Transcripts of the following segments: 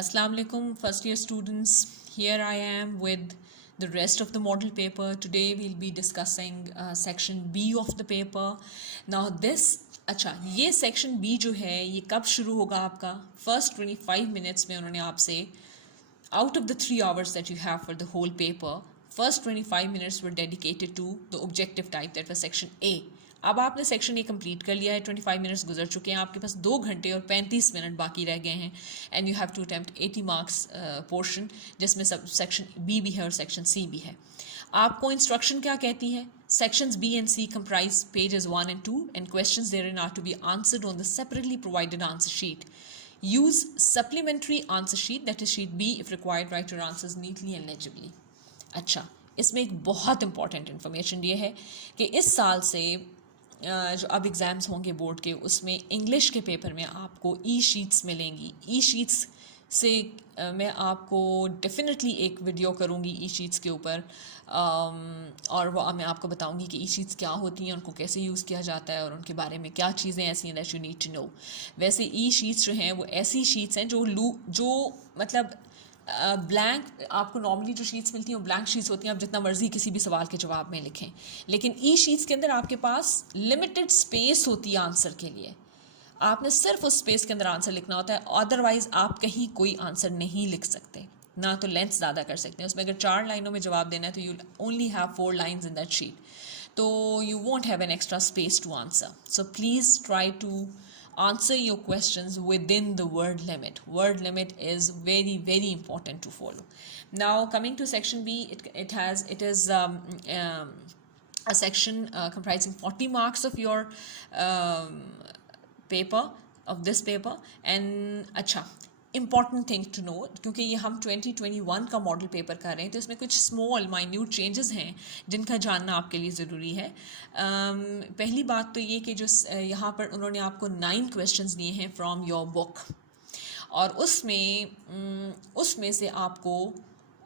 Assalamu alaikum, first year students. Here I am with the rest of the model paper. Today we'll be discussing section B of the paper. Now अच्छा ये section B जो है ये कब शुरू होगा आपका फर्स्ट 25 मिनट्स में उन्होंने आपसे out of the 3 hours that you have for the whole paper, first 25 minutes were dedicated to the objective type, that was section A. अब आपने सेक्शन ए कंप्लीट कर लिया है, 25 मिनट्स गुजर चुके हैं, आपके पास 2 घंटे और 35 मिनट बाकी रह गए हैं and you have to attempt 80 marks portion जिसमें सब सेक्शन बी भी है और सेक्शन सी भी है. आपको इंस्ट्रक्शन क्या कहती है? Sections B and C comprise pages 1 and 2 and questions therein are to be answered on the separately provided answer sheet. Use supplementary answer sheet, that is sheet B, if required. Write your answers neatly and legibly. अच्छा, इसमें एक बहुत important information ये है कि इस साल से जो अब एग्ज़ाम्स होंगे बोर्ड के, उसमें इंग्लिश के पेपर में आपको ई शीट्स मिलेंगी. ई शीट्स से मैं आपको डेफिनेटली एक वीडियो करूँगी ई शीट्स के ऊपर, और वो मैं आपको बताऊँगी कि ई शीट्स क्या होती हैं, उनको कैसे यूज़ किया जाता है और उनके बारे में क्या चीज़ें ऐसी हैं that you need to know. वैसे ई शीट्स जो हैं वो ऐसी शीट्स हैं जो मतलब ब्लैंक, आपको नॉर्मली जो शीट्स मिलती हैं वो ब्लैंक शीट्स होती हैं, आप जितना मर्जी किसी भी सवाल के जवाब में लिखें. लेकिन ई शीट्स के अंदर आपके पास लिमिटेड स्पेस होती है आंसर के लिए. आपने सिर्फ उस स्पेस के अंदर आंसर लिखना होता है, अदरवाइज आप कहीं कोई आंसर नहीं लिख सकते, ना तो लेंथ ज़्यादा कर सकते हैं. उसमें अगर 4 लाइनों में जवाब देना है तो you only have 4 lines in that sheet, तो you won't have an extra space to answer. So please try to answer your questions within the word limit. Word limit is very, very important to follow. Now coming to section B, it is a section comprising 40 marks of your paper, of this paper. And अच्छा, important thing to know, क्योंकि ये हम 2021 का model paper कर रहे हैं तो इसमें कुछ स्मॉल माइन्यूट चेंजेस हैं जिनका जानना आपके लिए ज़रूरी है. पहली बात तो ये कि जो यहाँ पर उन्होंने आपको 9 क्वेश्चंस दिए हैं फ्रॉम योर बुक, और उसमें से आपको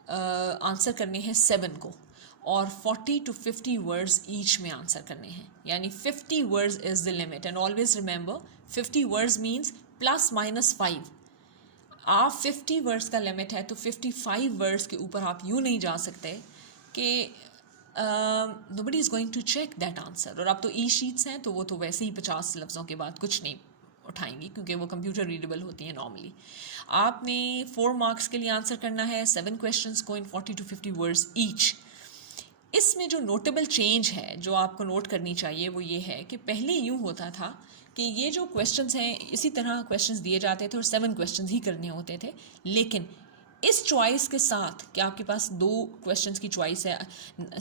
आंसर करने हैं 7 को, और 40 to 50 वर्ड्स ईच में आंसर करने हैं, यानी 50 words is the limit. And always remember 50 words means +-5. आप 50 वर्ड्स का लिमिट है तो 55 वर्ड्स के ऊपर आप यूँ नहीं जा सकते कि nobody is going to check that answer. और अब तो ई शीट्स हैं तो वो तो वैसे ही 50 लफ्ज़ों के बाद कुछ नहीं उठाएंगी क्योंकि वो कंप्यूटर रीडेबल होती हैं नॉर्मली. आपने 4 मार्क्स के लिए आंसर करना है 7 क्वेश्चंस को इन 40 to 50 वर्ड्स ईच. इसमें जो नोटेबल चेंज है जो आपको नोट करनी चाहिए वो ये है कि पहले यूँ होता था कि ये जो क्वेश्चंस हैं इसी तरह क्वेश्चंस दिए जाते थे और 7 क्वेश्चंस ही करने होते थे. लेकिन इस चॉइस के साथ कि आपके पास 2 क्वेश्चंस की चॉइस है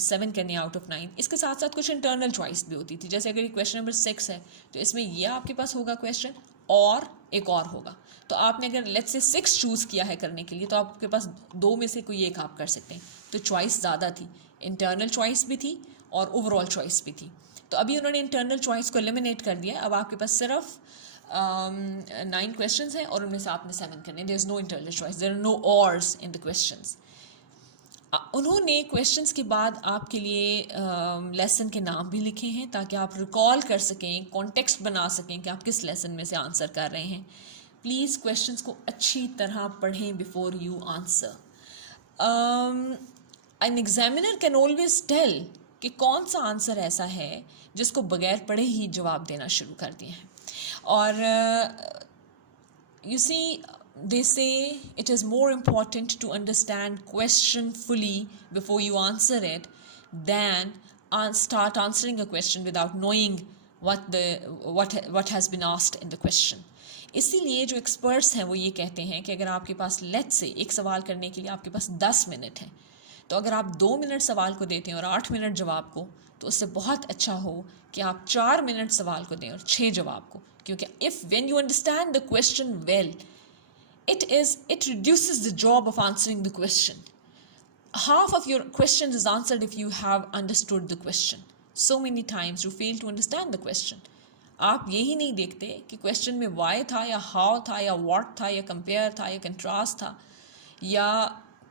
7 करने आउट ऑफ 9, इसके साथ साथ कुछ इंटरनल चॉइस भी होती थी. जैसे अगर ये क्वेश्चन नंबर 6 है तो इसमें यह आपके पास होगा क्वेश्चन और एक और होगा, तो आपने अगर लेट्स से 6 चूज़ किया है करने के लिए तो आपके पास 2 में से कोई एक आप कर सकते हैं. तो चॉइस ज़्यादा थी, इंटरनल चॉइस भी थी और ओवरऑल चॉइस भी थी. तो अभी उन्होंने इंटरनल चॉइस को एलिमिनेट कर दिया. अब आपके पास सिर्फ 9 क्वेश्चंस हैं और उनमें से आपने 7 करने. There is no internal choice, there are no ors in the questions. उन्होंने क्वेश्चंस के बाद आपके लिए लेसन के नाम भी लिखे हैं ताकि आप रिकॉल कर सकें, कॉन्टेक्स्ट बना सकें कि आप किस लेसन में से आंसर कर रहे हैं. प्लीज़ क्वेश्चंस को अच्छी तरह पढ़ें before you answer. An examiner can always tell कि कौन सा आंसर ऐसा है जिसको बगैर पढ़े ही जवाब देना शुरू कर दिए हैं. और you see they say it is more important to understand question fully before you answer it than start answering a question without knowing what has been asked in the question. इसीलिए जो एक्सपर्ट्स हैं वो ये कहते हैं कि अगर आपके पास लेट्स से एक सवाल करने के लिए आपके पास 10 मिनट हैं, तो अगर आप 2 मिनट सवाल को देते हैं और 8 मिनट जवाब को, तो उससे बहुत अच्छा हो कि आप 4 मिनट सवाल को दें और 6 जवाब को. क्योंकि if when you understand the question well, it reduces the job of answering the question. Half of your questions is answered if you have understood the question. So many times you fail to understand the question. आप यही नहीं देखते कि question में why था या how था या what था या compare था या contrast था या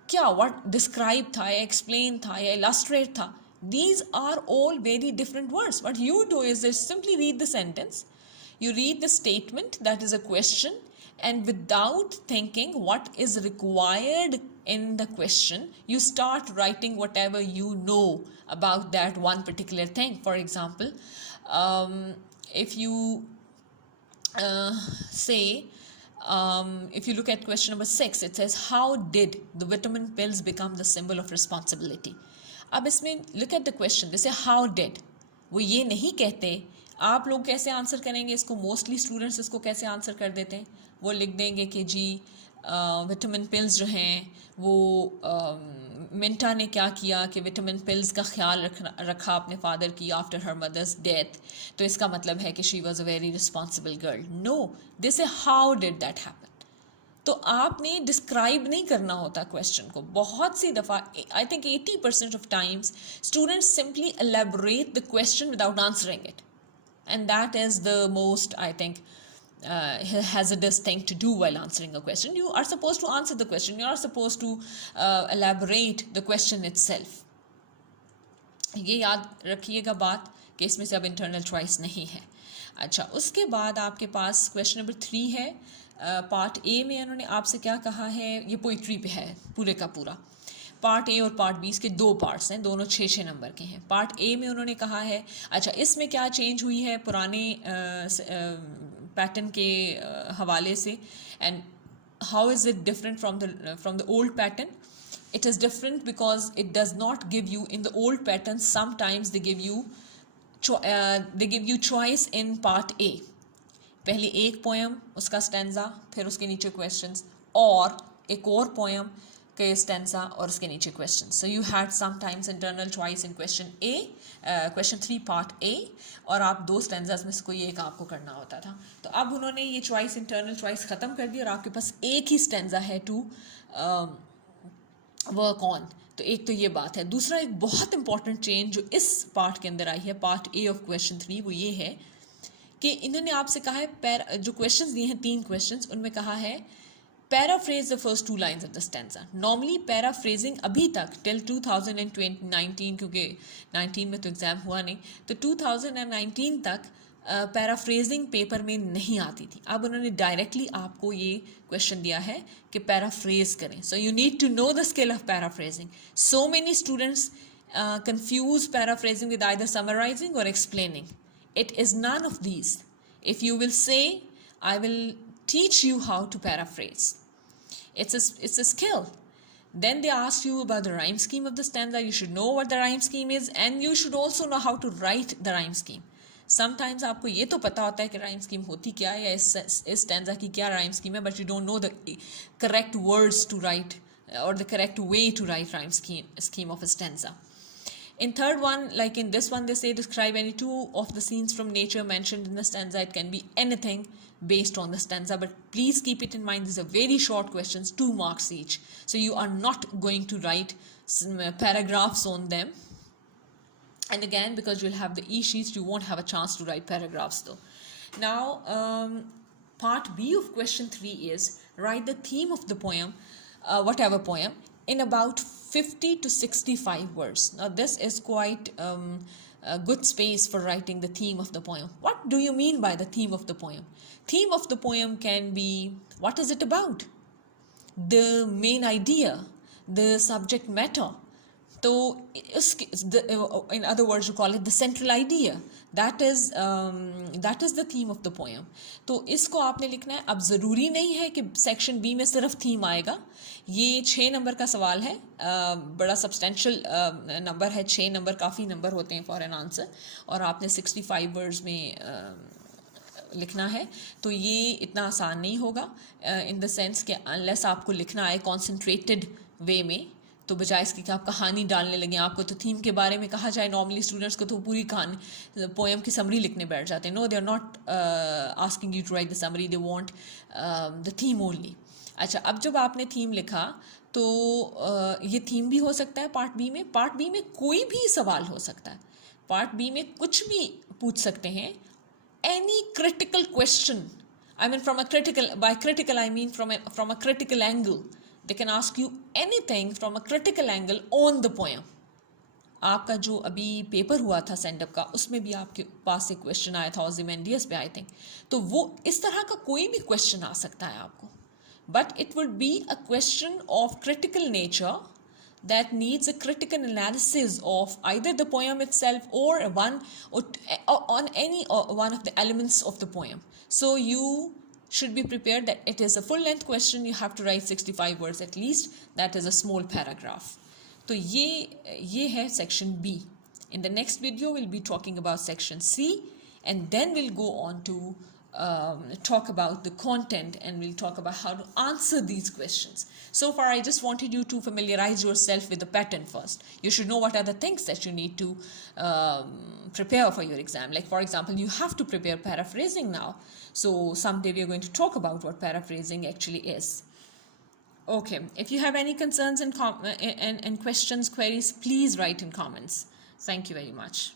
क्या what describe था या explain था या illustrate था. These are all very different words. What you do is just simply read the sentence. You read the statement that is a question and without thinking what is required in the question, you start writing whatever you know about that one particular thing. For example, if you say, if you look at question number 6, it says, how did the vitamin pills become the symbol of responsibility? अब इसमें look at the question, they say how did, वो ये नहीं कहते, आप लोग कैसे answer करेंगे इसको? मोस्टली स्टूडेंट्स इसको कैसे आंसर कर देते हैं? वो लिख देंगे कि जी विटामिन पिल्स जो हैं वो मिंटा ने क्या किया कि विटामिन पिल्स का ख्याल रखा अपने फादर की आफ्टर हर मदर्स डेथ, तो इसका मतलब है कि she was a very responsible girl. No, this is how did that happen. तो आपने डिस्क्राइब नहीं करना होता क्वेश्चन को. बहुत सी दफ़ा, I think 80% of times students simply elaborate the question without answering it, and that is the most, I think, hazardous thing to do while answering a question. You are supposed to answer the question, you are supposed to elaborate the question itself. ये याद रखिएगा बात कि इसमें से अब internal choice नहीं है. अच्छा, उसके बाद आपके पास क्वेश्चन नंबर 3 है. पार्ट ए में उन्होंने आपसे क्या कहा है, ये पोइट्री पे है पूरे का पूरा. पार्ट ए और पार्ट बी, इसके 2 पार्ट्स हैं, दोनों 6 नंबर के हैं. पार्ट ए में उन्होंने कहा है, अच्छा इसमें क्या चेंज हुई है पुराने पैटर्न के हवाले से, and how is it different from the old pattern. It is different because it does not give you in the old pattern, sometimes they give you choice in part A. पहले एक poem, उसका stanza, फिर उसके नीचे questions, और एक और poem के स्टेंसा और उसके नीचे question. So you had sometimes internal choice in question A, question 3 part A, और आप 2 स्टेंजास में से कोई एक आपको करना होता था. तो अब उन्होंने ये चॉइस, इंटरनल चॉइस ख़त्म कर दी और आपके पास एक ही स्टेंजा है टू वर्क ऑन. तो एक तो ये बात है. दूसरा एक बहुत इंपॉर्टेंट चेंज जो इस पार्ट के अंदर आई है, पार्ट ए ऑफ क्वेश्चन 3, वो ये है कि इन्होंने आपसे कहा है, जो क्वेश्चन दिए हैं 3 क्वेश्चन, उनमें कहा है paraphrase the first 2 lines of the stanza. Normally paraphrasing अभी तक till 2019, क्योंकि 19 में तो एग्ज़ाम हुआ नहीं, तो 2019 तक पैराफ्रेजिंग पेपर में नहीं आती थी. अब उन्होंने डायरेक्टली आपको ये क्वेश्चन दिया है कि पैराफ्रेज करें. So you need to know the skill of paraphrasing. So many students confuse paraphrasing with either summarizing or explaining. It is none of these. If you will say, I will teach you how to paraphrase, it's a skill. Then they ask you about the rhyme scheme of the stanza. You should know what the rhyme scheme is, and you should also know how to write the rhyme scheme. Sometimes आपको ये तो पता होता है कि rhyme scheme होती क्या है या इस stanza की क्या rhyme scheme है, but you don't know the correct words to write or the correct way to write rhyme scheme of a stanza. In third one, like in this one, they say describe any 2 of the scenes from nature mentioned in the stanza. It can be anything based on the stanza, but please keep it in mind, these are very short questions, 2 marks each. So you are not going to write some paragraphs on them. And again, because you'll have the e-sheets, you won't have a chance to write paragraphs though. Now, part B of question 3 is write the theme of the poem, whatever poem, in about 50 to 65 words. Now this is quite a good space for writing the theme of the poem. What do you mean by the theme of the poem? Theme of the poem can be, what is it about? The main idea, the subject matter. So in other words, you call it the central idea. That is the theme of the poem. तो इसको आपने लिखना है. अब ज़रूरी नहीं है कि सेक्शन बी में सिर्फ थीम आएगा. ये 6 नंबर का सवाल है, बड़ा सब्सटेंशियल नंबर है. 6 नंबर काफ़ी नंबर होते हैं फॉर एन आंसर, और आपने 65 वर्ड्स में लिखना है. तो ये इतना आसान नहीं होगा इन द सेंस कि अनलेस आपको लिखना है कॉन्सेंट्रेटेड वे में, तो बजाय इसकी कि आप कहानी डालने लगे. आपको तो थीम के बारे में कहा जाए, नॉर्मली स्टूडेंट्स को तो पूरी कहानी, पोएम की समरी लिखने बैठ जाते हैं. No, they are not asking you to write the summary, they want the theme only. अच्छा, अब जब आपने थीम लिखा तो ये थीम भी हो सकता है पार्ट बी में. पार्ट बी में कोई भी सवाल हो सकता है. पार्ट बी में कुछ भी पूछ सकते हैं. Any critical question, I mean from a critical, by critical I mean from a critical angle. They can ask you anything from a critical angle on the poem. आपका जो अभी पेपर हुआ था सेंडअप का, उसमें भी आपके पास एक क्वेश्चन आया था ओzymandias पे आई थिंक, तो वो इस तरह का कोई भी क्वेश्चन आ सकता है आपको, but it would be a question of critical nature that needs a critical analysis of either the poem itself or on any one of the elements of the poem. So you should be prepared that it is a full length question. You have to write 65 words at least. That is a small paragraph. तो ये है section B. In the next video we'll be talking about section C, and then we'll go on to talk about the content, and we'll talk about how to answer these questions. So far I just wanted you to familiarize yourself with the pattern first. You should know what are the things that you need to prepare for your exam. Like for example, you have to prepare paraphrasing now. So someday we are going to talk about what paraphrasing actually is. Okay, if you have any concerns and questions, queries, please write in comments. Thank you very much.